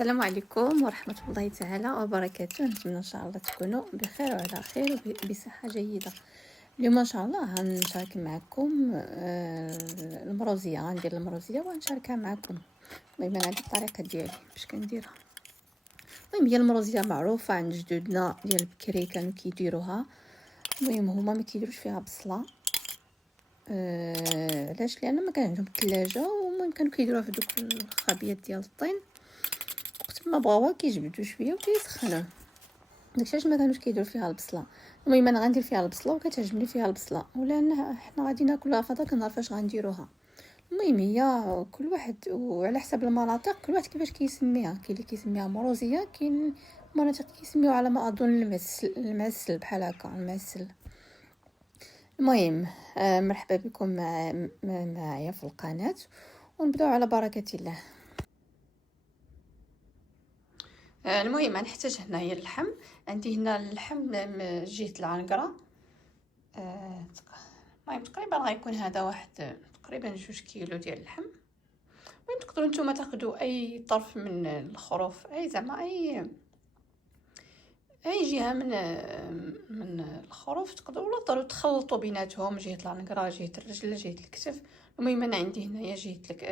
السلام عليكم ورحمة الله تعالى وبركاته. نتمنى ان شاء الله تكونوا بخير وعلى خير وبصحة جيدة. اليوم ان شاء الله غنشارك معكم المروزية. غندير المروزية وغنشاركها معكم. المهم انا عندي الطريقة ديالي باش كنديرها. المهم هي المروزية معروفة عند جدودنا ديال بكري كانوا كيديروها. المهم هما ما كيديروش فيها بصلة. علاش؟ لان ما كان عندهم الثلاجة، ومهم كانوا كيديروها في دوك الخابيات ديال الطين. وقت ما بغاوها كيجبدوا شويه وكيسخنوا. داكشي علاش ما كانوش كيديروا فيها البصله. المهم انا غندير فيها البصله وكتعجبني فيها البصله، ولان حنا غادي ناكلوها فضا كنعرف فاش غنديروها. المهم هي كل واحد وعلى حسب المناطق، كل واحد كيفاش كيسميها. كاين اللي كيسميها مروزيه، كاين مناطق كيسميوها على ما اظن المعسل بحال هكا المعسل. المهم مرحبا بكم معايا في القناه، ونبداو على بركه الله. المهم غنحتاج هنايا اللحم. عندي هنا اللحم من جهه العنقره. المهم تقريبا غيكون هذا واحد تقريبا 2 كيلو ديال اللحم. المهم تقدروا نتوما تاخذوا اي طرف من الخروف، اي زعما اي جهه من الخروف تقدروا، ولا تقدروا تخلطوا بيناتهم، جهه العنقره جهه الرجل جهه الكتف. المهم انا عندي هنايا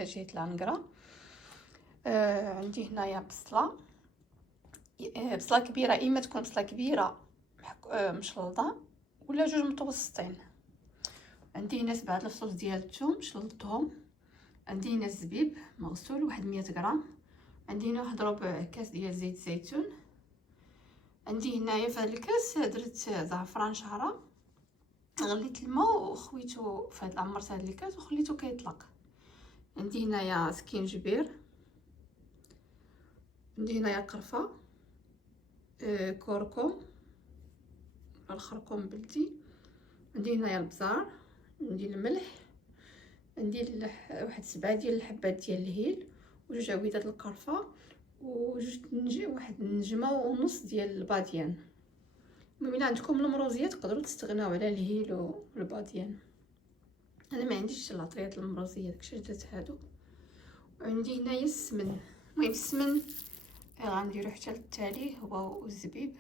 جهه العنقره. عندي هنايا بصله كبيره، اما تكون بصله كبيره مشلضه ولا 2 متوسطين. عندي هنا 7 الفصوص ديال الثوم شلطتهم. عندي هنا الزبيب مغسول واحد 100 غرام. عندي هنا واحد ربع كاس ديال زيت الزيتون. عندي هنايا في هذا الكاس درت زعفران شعره، غليت الماء وخويته في هذا عمرت هذا الكاس وخليته كيطلق. عندي هنايا سكينجبير. عندي هنايا قرفه، كركم الخرقوم بلدي. عندي هنايا البزار. عندي الملح. عندي واحد 7 ديال الحبات ديال الهيل، و2 عويدات القرفه، واحد النجمه ونص ديال الباديان. المهم الا عندكم المروزيه تقدروا تستغناو على الهيل والباديان. انا ما عنديش العطريات المروزيه داكشي درت هادو. وعندي هنايا السمن. المهم السمن غنديرو حتى للتالي هو الزبيب.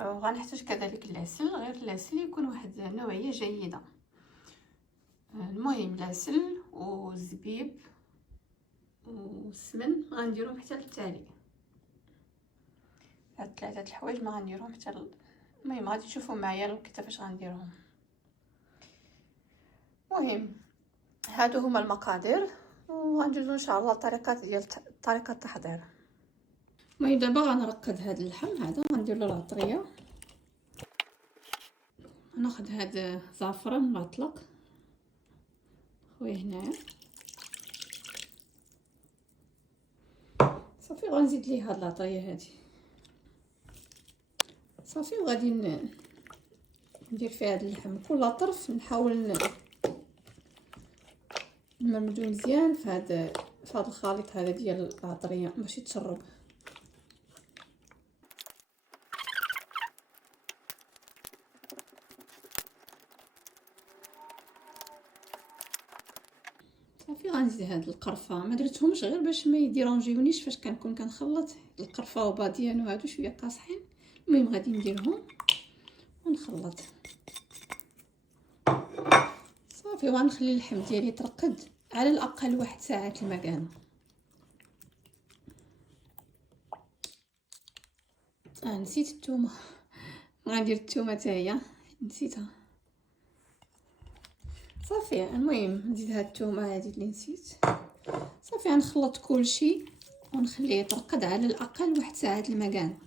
غنحتاج كذلك العسل، غير العسل يكون واحد نوعيه جيده. المهم العسل والزبيب والسمن غنديرهم حتى للتالي. هاد 3 الحوايج ما غنديرهم حتى المهم غادي تشوفوا معايا كيفاش غنديرهم. المهم هادو هما المقادير، وغندوزو ان شاء الله طريقه التحضير. المهم دابا غنرقد هاد اللحم هذا، غندير له العطريه. ناخذ هاد زعفران مطلق خويا هنايا، صافي غنزيد ليه هاد العطريه هادي صافي. وغادي ندير فيها هاد اللحم كل طرف، نحاول نمردو مزيان في هاد الخليط هذا ديال العطريه باش يتشرب. صافي غنزيد هاد القرفه، ما درتهمش غير باش ما يديرونجيونيش فاش كنكون كنخلط القرفه وباديان وهادو شويه قاصحين. المهم غادي نديرهم ونخلط صافي. وغنخلي اللحم ديالي يترقد على الاقل 1 ساعه المكانه. نسيت الثومه، غندير الثومه حتى هي نسيتها صافي. المهم نزيد هاد الثومه هذه اللي نسيت صافي. غنخلط كلشي ونخليه يترقد على الاقل 1 ساعه المكانه.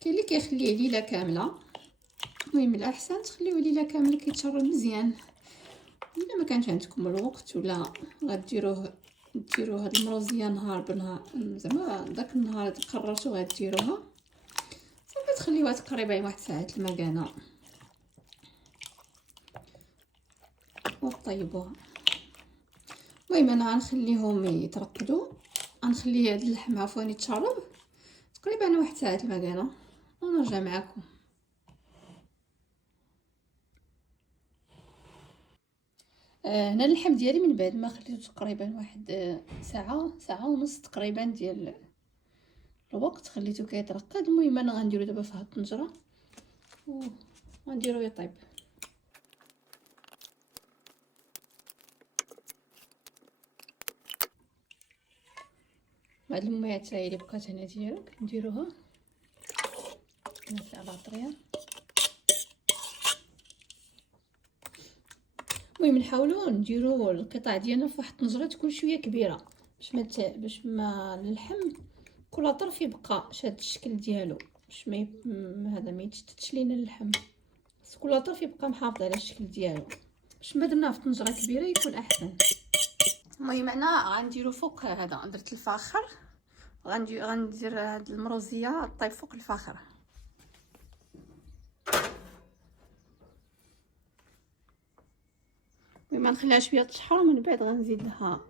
كاين اللي كيخليه ليله كامله، المهم الاحسن تخليوه ليله كامله كيتشرب مزيان. الا ما كانش عندكم الوقت ولا غديروه هاد المروزيه نهار بنهار، زعما داك النهار قررتوا غديروها صافي تخليوها تقريبا 1 ساعه المكانه وطيبوها. المهم انا غنخليهم يترقدوا، غنخلي هاد اللحم عفوا يتشرب تقريبا 1 ساعه المكانه ونرجع معكم. انا اللحم ديالي من بعد ما خليته تقريبا واحد ساعه ونص تقريبا ديال الوقت خليته كيترقد. المهم انا غنديرو دابا في هاد الطنجره وغنديرو يطيب. هاد الميات اللي بقات هنا ديالو كنديروها على الطريه. المهم نحاولوا نديروا القطع ديالنا في واحد الطنجره تكون شويه كبيره باش ما اللحم كل طرف يبقى شاد الشكل ديالو، باش هذا ما يتشتتش لينا اللحم، بس كل طرف يبقى محافظ على الشكل ديالو، باش ما درناه في طنجره كبيره يكون احسن. المهم انا غنديرو فوق هذا، درت الفاخر غندير هاد المروزيه طيب فوق الفاخر. المهم نخليها شويه تشحر ومن بعد غنزيد لها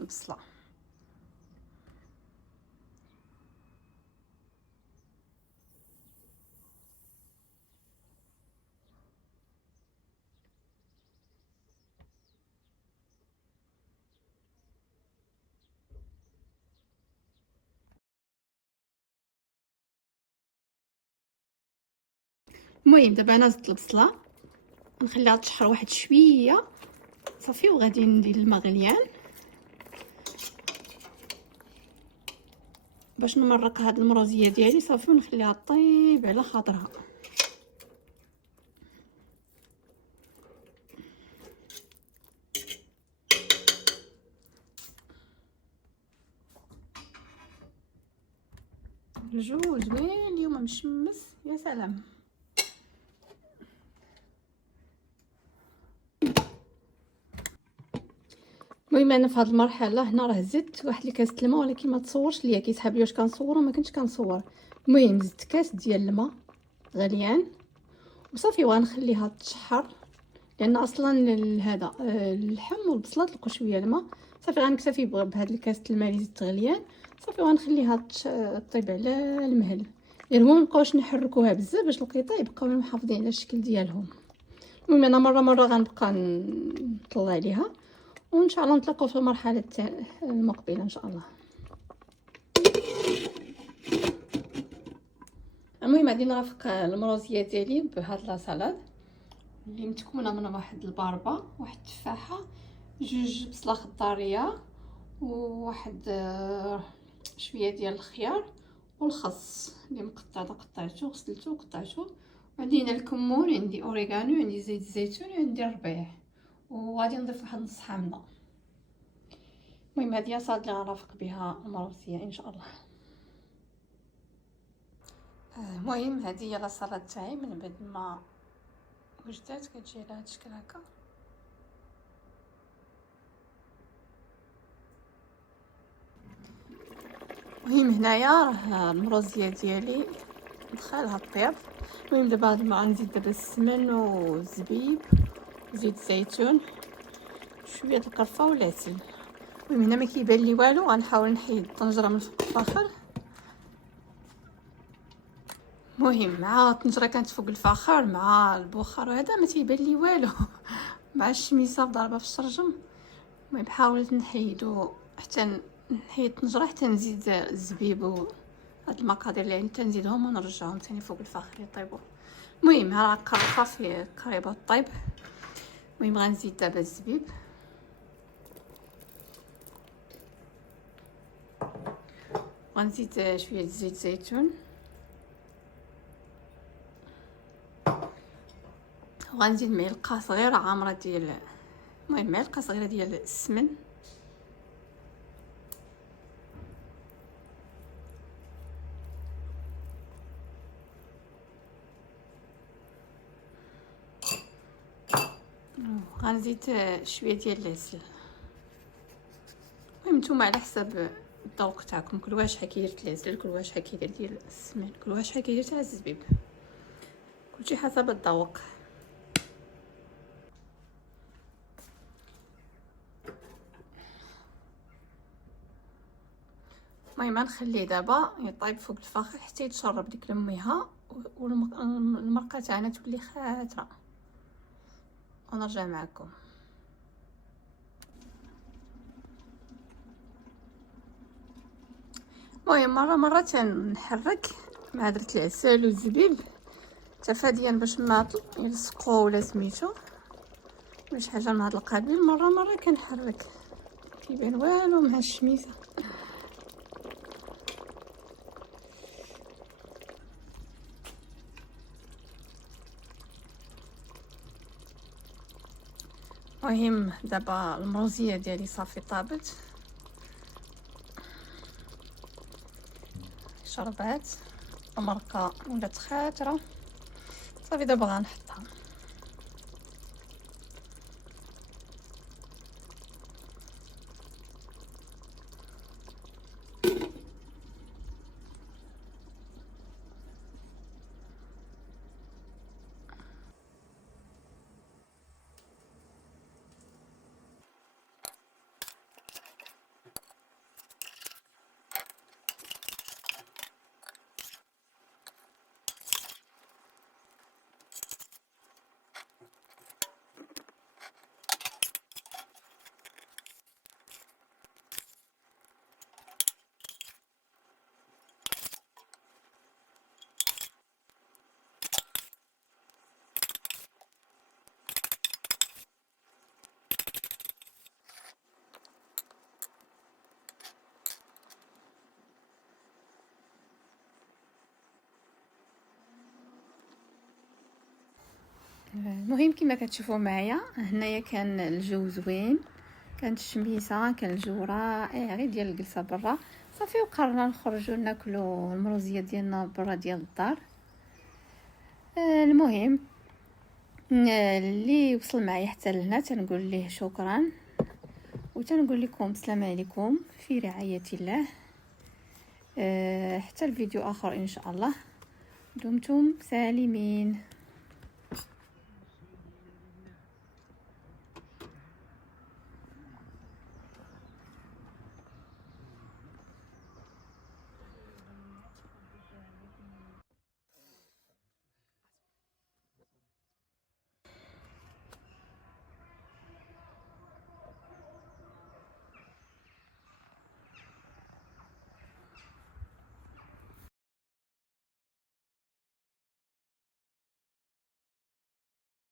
البصله. المهم دابا انا زدت البصله نخليها تشحر واحد شويه صافي، وغادي ندير الماء غليان باش نمرق هاد المروزيه ديالي صافي ونخليها طيب على خاطرها. الجو زوين اليوم مشمس يا سلام. المهم انا في هذه المرحله هنا راه زدت واحد الكاس الماء، ولكن ما تصورش ليا كيسحاب لي واش كنصور وما كنتش كنصور. المهم زدت كاس ديال الماء غليان وصافي وغنخليها تشحر، لان اصلا هذا اللحم والبصله طلقوا شويه الماء. صافي غنكتفي بهذا الكاس الماء اللي زدت غليان صافي وغنخليها طيب على المهل. غير هو مابقاوش نحركوها بزاف باش القطع يبقاو محافظين على الشكل ديالهم. المهم انا مره غنبقى نطلع عليها وان شاء الله نتلاقاو في المرحله المقبله ان شاء الله. المهم غادي نرافق المروزيه ديالي بهاد لاصالاد اللي متكونه من واحد الباربه، واحد التفاحه، جوج بصله خضاريه، وواحد شويه ديال الخيار والخس اللي مقطع قطعته غسلته وقطعته، وعندي هنا الكمون، عندي اوريغانو، عندي زيت الزيتون، وعندي الربيع، وغادي نضيف واحد نص حامضه. المهم هذه صاد اللي غنرافق بها المروسيه ان شاء الله. المهم هذه هي لاصالاد تاعي من بعد ما وجدات كتجي على هذا الشكل هكا. المهم هنايا راه المروزيه ديالي دخلها الطياب. المهم دابا غنزيد دابا السمن والزبيب وزيت الزيتون شويه القرفه والعسل. المهم هنا ما كيبان لي والو، غنحاول نحيد الطنجره من فوق الفاخر. المهم مع الطنجره كانت فوق الفاخر مع البخار وهذا ما تيبان لي والو مع الشميسه ضاربه في الشرجم. المهم حاولت نحيدو حتى نحيد الطنجره حتى نزيد الزبيب وهاد المقادير اللي عندي نزيدهم ونرجعهم ثاني فوق الفاخر يطيبوا. المهم ها القرفه في قريبه طيب. المهم غنزيد دابا الزبيب، غنزيد شويه زيت زيتون، وغنزيد معلقه صغيره عامره ديال المهم معلقه صغيره ديال السمن، غنزيد شويه ديال العسل. المهم نتوما على حسب الذوق تاعكم، كل واحد شحال كيدير العسل، كل واحد شحال كيدير ديال السمن، كل واحد شحال كيدير تاع الزبيب، كلشي حسب الذوق. المهم نخليه دابا يطيب فوق الفاخر حتى يتشرب ديك الميها والمرقه تاعنا تولي خاتره ونرجع معكم. المهم مره تنحرك مع درت العسل والزبيب تفاديا باش ما يلصقوا ولا سميتو ولا شي حاجه من هذا القبيل. مره كنحرك كيبان والو مع الشميسه. المهم دابا المروزيه ديالي صافي طابت شربات المرقه ولات خاتره صافي. دابا غنحطها. المهم كما كتشوفوا معايا هنايا كان الجو زوين، كانت الشميسه، كان الجو رائع غير ديال الجلسه برا. صافي وقررنا نخرجوا ناكلوا المروزيه ديالنا برا ديال الدار. المهم اللي وصل معايا حتى لهنا تنقول ليه شكرا وتنقول لكم السلام عليكم في رعايه الله. حتى الفيديو اخر ان شاء الله. دمتم سالمين.